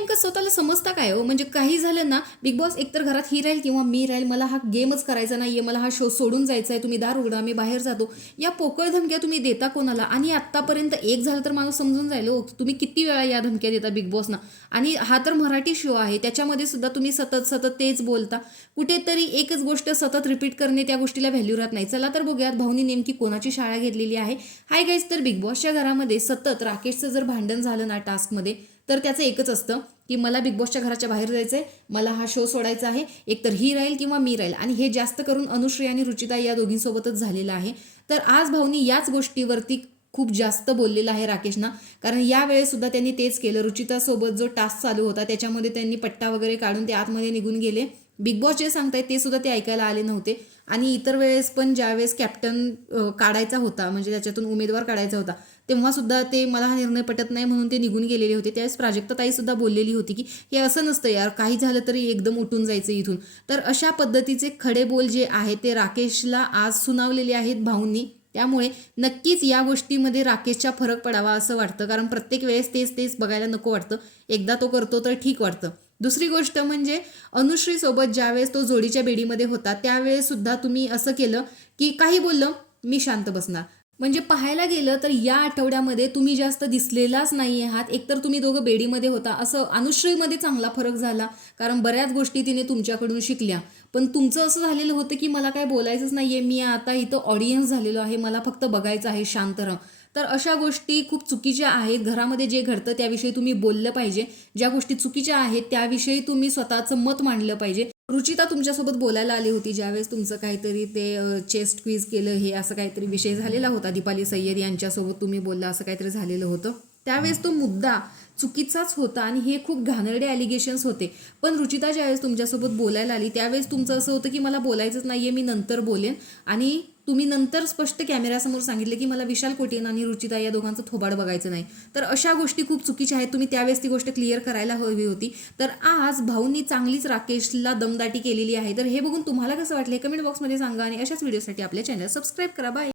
नेमकं स्वतःला समजता काय हो? म्हणजे काही झालं ना, बिग बॉस एकतर घरात ही राहील किंवा मी राहील, मला हा गेमच करायचा नाहीये, मला हा शो सोडून जायचा आहे, तुम्ही दार उघडा, मी बाहेर जातो. या पोकळ धमक्या तुम्ही देता कोणाला? आणि आत्तापर्यंत एक झालं तर माणूस समजून जाईल हो, तुम्ही किती वेळा या धमक्या देता बिग बॉसना. आणि हा तर मराठी शो आहे, त्याच्यामध्ये सुद्धा तुम्ही सतत सतत तेच बोलता. कुठेतरी एकच गोष्ट सतत रिपीट करणे, त्या गोष्टीला व्हॅल्यू राहत नाही. चला तर बघूयात भाऊनी नेमकी कोणाची शाळा घेतलेली आहे. हाय गाईज, तर बिग बॉसच्या घरामध्ये सतत राकेशचं जर भांडण झालं ना टास्कमध्ये, तर त्याचं एकच असतं की मला बिग बॉसच्या घराच्या बाहेर जायचं आहे, मला हा शो सोडायचा आहे, एकतर ही राहील किंवा मी राहील. आणि हे जास्त करून अनुश्री आणि रुचिता या दोघींसोबतच झालेलं आहे. तर आज भाऊनी याच गोष्टीवरती खूप जास्त बोललेलं आहे राकेशना, कारण यावेळेस सुद्धा त्यांनी तेच केलं. रुचितासोबत जो टास्क चालू होता त्याच्यामध्ये त्यांनी पट्टा वगैरे काढून ते आतमध्ये निघून गेले. बिग बॉस जे सांगतायत ते सुद्धा ते ऐकायला आले नव्हते. आणि इतर वेळेस पण ज्यावेळेस कॅप्टन काढायचा होता, म्हणजे त्याच्यातून उमेदवार काढायचा होता, तेव्हा सुद्धा ते मला हा निर्णय पटत नाही म्हणून ते निघून गेलेले होते. त्यावेळेस प्राजक्ताताई सुद्धा बोललेली होती की हे असं नसतं यार, काही झालं तरी एकदम उठून जायचं इथून. तर अशा पद्धतीचे खडे बोल जे आहेत ते राकेशला आज सुनावलेले आहेत भाऊंनी. त्यामुळे नक्कीच या गोष्टीमध्ये राकेशचा फरक पडावा असं वाटतं, कारण प्रत्येक वेळेस तेच तेच बघायला नको वाटतं. एकदा तो करतो तर ठीक वाटतं. दुसरी गोष्ट म्हणजे अनुश्रीसोबत ज्यावेळेस तो जोडीच्या बेडीमध्ये होता त्यावेळेस सुद्धा तुम्ही असं केलं की काही बोललं मी शांत बसणार. म्हणजे पाहायला गेलं तर या आठवड्यामध्ये तुम्ही जास्त दिसलेलाच नाही आहात. एकतर तुम्ही दोघं बेडीमध्ये होता, असं अनुश्रीमध्ये चांगला फरक झाला, कारण बऱ्याच गोष्टी तिने तुमच्याकडून शिकल्या. पण तुमचं असं झालेलं होतं की मला काय बोलायचंच नाहीये, मी आता इथं ऑडियन्स झालेलो आहे, मला फक्त बघायचं आहे, शांत राहा. तर अशा गोष्टी खूप चुकीच्या आहेत. घरामध्ये जे घडतं त्याविषयी तुम्ही बोललं पाहिजे. ज्या गोष्टी चुकीच्या आहेत त्याविषयी तुम्ही स्वतःचं मत मांडलं पाहिजे. रुचिता तुमच्यासोबत बोलायला आली होती ज्यावेळेस तुमचं काहीतरी ते चेस्ट क्विज केलं, हे असं काहीतरी विषय झालेला होता. दीपाली सय्यद यांच्यासोबत तुम्ही बोलला, असं काहीतरी झालेलं होतं. त्यावेळेस तो मुद्दा चुकीचाच होता आणि हे खूप घाणेरडे ॲलिगेशन्स होते. पण रुचिता ज्यावेळेस तुमच्यासोबत बोलायला आली त्यावेळेस तुमचं असं होतं की मला बोलायचंच नाहीये, मी नंतर बोलेन. आणि तुम्ही नंतर स्पष्ट कॅमेऱ्यासमोर सांगितलं की मला विशाल कोटियन आणि रुचिता या दोघांचं थोबाड बघायचं नाही. तर अशा गोष्टी खूप चुकीच्या आहेत. तुम्ही त्यावेळेस ती गोष्ट क्लिअर करायला हवी होती. तर आज भाऊंनी चांगलीच राकेशला दमदाटी केलेली आहे. तर हे बघून तुम्हाला कसं वाटलं हे कमेंट बॉक्समध्ये सांगा आणि अशाच व्हिडिओसाठी आपल्या चॅनल सबस्क्राईब करा. बाय.